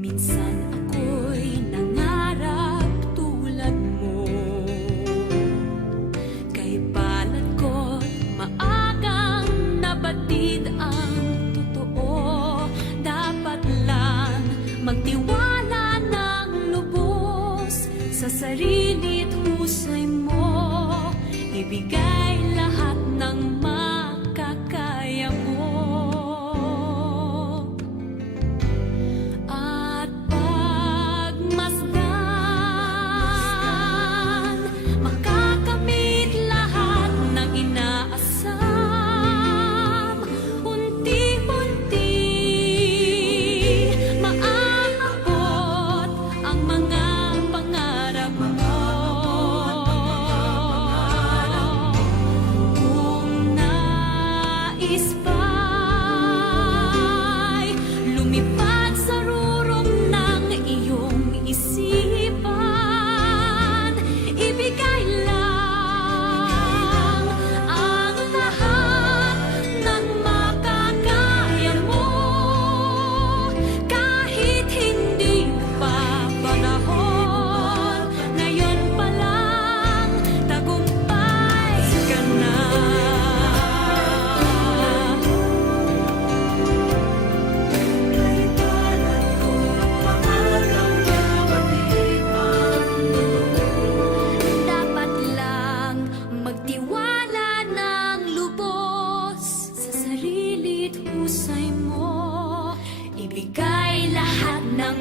Minsan ako'y nangarap tulad mo, kay palad ko't maagang nabatid ang totoo. Dapat lang magtiwala ng lubos sa sarili't husay mo, ibigay lahat ng makakaya mo. Lumipad sa rurong ng iyong isipan, ibigay lang ang lahat ng makakaya mo. Kahit hindi pa panahon, ngayon pa lang tagumpay ka na. Magtiwala ng lubos sa sarili't husay mo, ibigay lahat ng